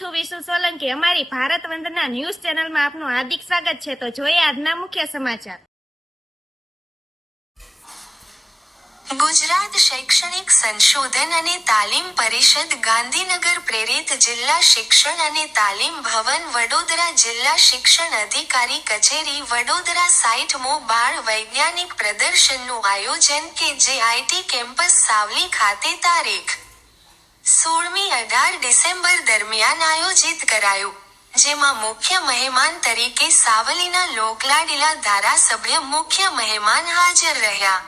છું વિશુ સોલંકી. અમારી ભારત વંદના ન્યૂઝ ચેનલમાં આપનું હાર્દિક સ્વાગત છે. તો જોઈએ આજના મુખ્ય સમાચાર. ગુજરાત શૈક્ષણિક સંશોધન અને તાલીમ પરિષદ ગાંધીનગર પ્રેરિત જિલ્લા શિક્ષણ અને તાલીમ ભવન વડોદરા જિલ્લા શિક્ષણ અધિકારી કચેરી વડોદરા સાઈઠમો બાળ વૈજ્ઞાનિક પ્રદર્શનનું આયોજન કે જે આઈટી કેમ્પસ સાવલી ખાતે તારીખ સોળમી અઢાર ડિસેમ્બર દરમિયાન આયોજિત કરાયું, જેમાં મુખ્ય મહેમાન તરીકે સાવલીના લોકલાડીલા ધારાસભ્ય મુખ્ય મહેમાન હાજર રહ્યા.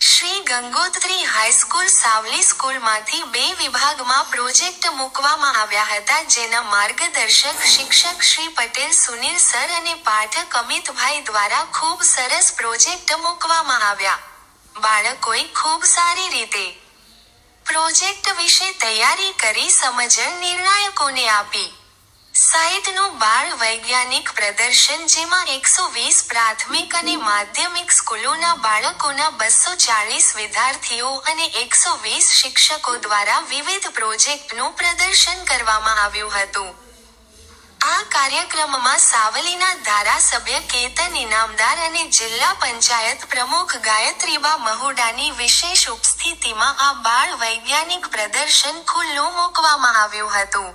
શ્રી ગંગોત્રી હાઈસ્કૂલ સાવલી સ્કૂલમાંથી બે વિભાગમાં પ્રોજેક્ટ મૂકવામાં આવ્યા હતા, જેના માર્ગદર્શક શિક્ષક શ્રી પટેલ, સુનિલ સર અને પાઠક અમિતભાઈ દ્વારા ખૂબ સરસ પ્રોજેક્ટ મૂકવામાં આવ્યા. બાળકોએ ખૂબ સારી રીતે પ્રોજેક્ટ વિશે તૈયારી કરી સમજણ નિર્ણાયકોને આપી. સાહિત્યનું બાળ વૈજ્ઞાનિક પ્રદર્શન, જેમાં એકસો વીસ પ્રાથમિક અને માધ્યમિક સ્કૂલોના બાળકોના બસો ચાલીસ વિદ્યાર્થીઓ અને એકસો વીસ શિક્ષકો દ્વારા વિવિધ પ્રોજેક્ટનું પ્રદર્શન કરવામાં આવ્યું હતું. આ કાર્યક્રમમાં સાવલીના ધારાસભ્ય કેતન ઇનામદાર અને જિલ્લા પંચાયત પ્રમુખ ગાયત્રીબા મહુડાની વિશેષ ઉપસ્થિતિમાં આ બાળ વૈજ્ઞાનિક પ્રદર્શન ખુલ્લું મૂકવામાં આવ્યું હતું.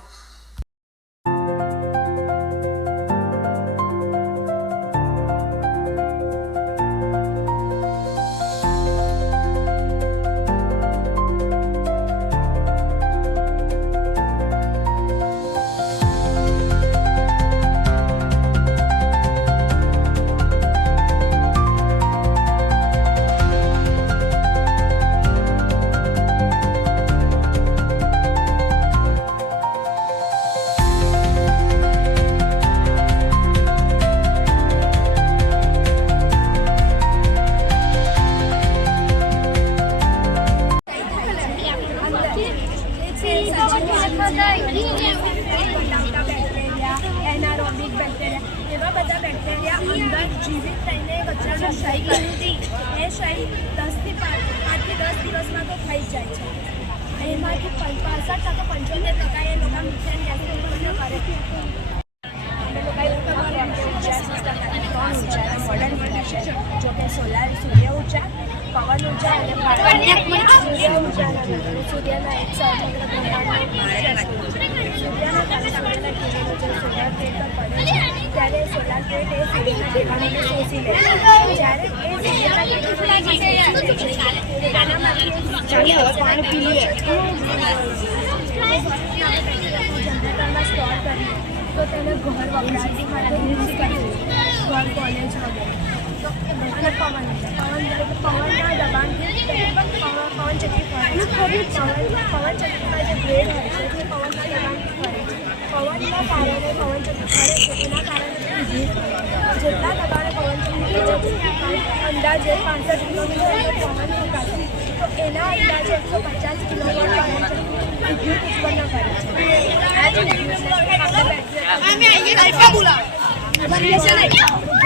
બેક્ટેરિયા. એવા બધા બેક્ટેરિયા અંદર જીવિત થઈને કચરાનો ક્ષય કરે એ ક્ષય દસથી આઠથી દસ દિવસમાં તો થઈ જાય છે. એમાંથી પાસઠ ટકા પંચોતેર ટકા એ લોકો મિથેન ઉત્પન્ન કરે છે. અમે લોકો એવું કરવાનું કે ઊર્જા સિસ્ટમ ત્રણ ઊર્જા મોડર્ન બને છે. જો કે સોલાર સૂર્ય ઊર્જા પવન ઊર્જા અને સૂર્ય ઊર્જા સૂર્યના એક સમગ્ર બ્રહ્માંડનો સૂર્યના કારણે આપણા કિરણો જે સોલાર પ્લેટ પર પડે છે ત્યારે સોલાર પ્લેટ એ સૂર્યના કિરણોને શોષી લે છે જ્યારે એ સૂર્યના કિરણોને શોષી લે છે એનામાંથી એક પાણી પીએ જનરેટરમાં સ્ટોર કરીએ તો તેને ઘર વપરાશી માટે યુઝ કરીએ ઘર કોલેજ વગેરે તો અને પવન પવન પવનના દબાણથી તેને પણ પવન પવન ચક્કી ફરે છે પવન પવન ચક્કીમાં જે બ્લેડ હોય છે તે પવનના દબાણથી ફરે છે પવનના કારણે પવન ચક્કી ફરે છે તેના કારણે જેટલા દબાણે પવન ચક્કી ફરે છે અંદાજે પાંસઠ કિલોમીટર પવન ફૂંકાશે તો એના અંદાજે એકસો પચાસ કિલોમીટર પવન ઉત્પન્ન કરે છે. આ જ હીટને આપણે બહારથી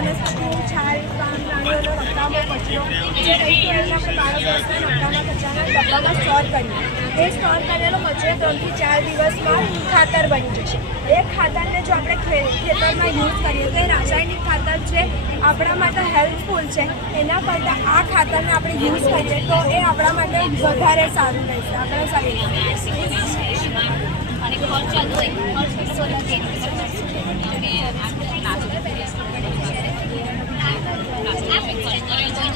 વનસ્પતિની છાલ પાન પ્રાણીઓનો નકામો કચરો જે એને આપણે બાર વર્ષના નકામા કચરાના ડબ્બામાં સ્ટોર કરીએ એ સ્ટોર કરેલો કચરો ત્રણથી ચાર દિવસમાં ખાતર બની જશે. એ ખાતરને જો આપણે ખેતરમાં યુઝ કરીએ તો એ રાસાયણિક ખાતર છે, આપણા માટે હેલ્પફુલ છે. એના કરતાં આ ખાતરને આપણે યુઝ કરીએ તો એ આપણા માટે વધારે સારું રહેશે, આપણા શરીરમાં અને ખર્ચ બનાવવા માટે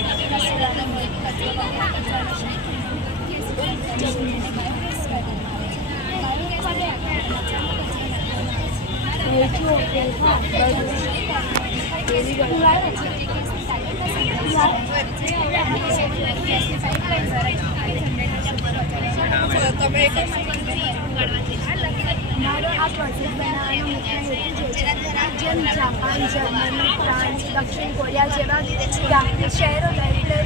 શકાય છે સોલાર મારો આ પ્રોજેક્ટ બનાવવાનો મુખ્ય હેતુ છે જેમ જાપાન, જર્મની, ફ્રાન્સ, દક્ષિણ કોરિયા જેવા શહેરો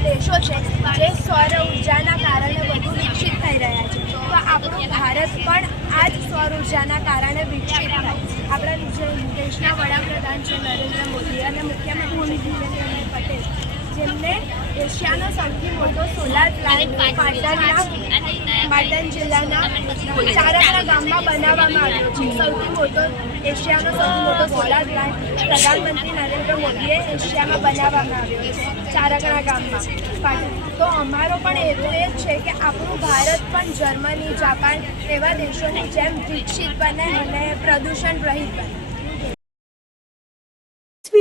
દેશો છે, જે સૌર ઉર્જાના કારણે વધુ વિકસિત થઈ રહ્યા છે. તો આપણું ભારત પણ આ જ સૌર ઉર્જાના કારણે વિકસિત થાય. આપણા દેશના વડાપ્રધાન છે નરેન્દ્ર મોદી અને મુખ્યમંત્રી ભૂપેન્દ્રભાઈ પટેલ. જેમને એશિયાનો સૌથી મોટો સોલાર પ્લાન્ટ પાટણના પાટણ જિલ્લાના ચારાના ગામમાં બનાવવામાં આવ્યો છે. સૌથી મોટો એશિયાનો સૌથી મોટો સોલાર પ્લાન્ટ પ્રધાનમંત્રી નરેન્દ્ર મોદીએ એશિયામાં બનાવવામાં આવ્યો છે ચારકરા ગામમાં. તો અમારો પણ હેતુ એ જ છે કે આપણું ભારત પણ જર્મની જાપાન એવા દેશોની જેમ વિકસિત બને અને પ્રદૂષણ રહિત બને.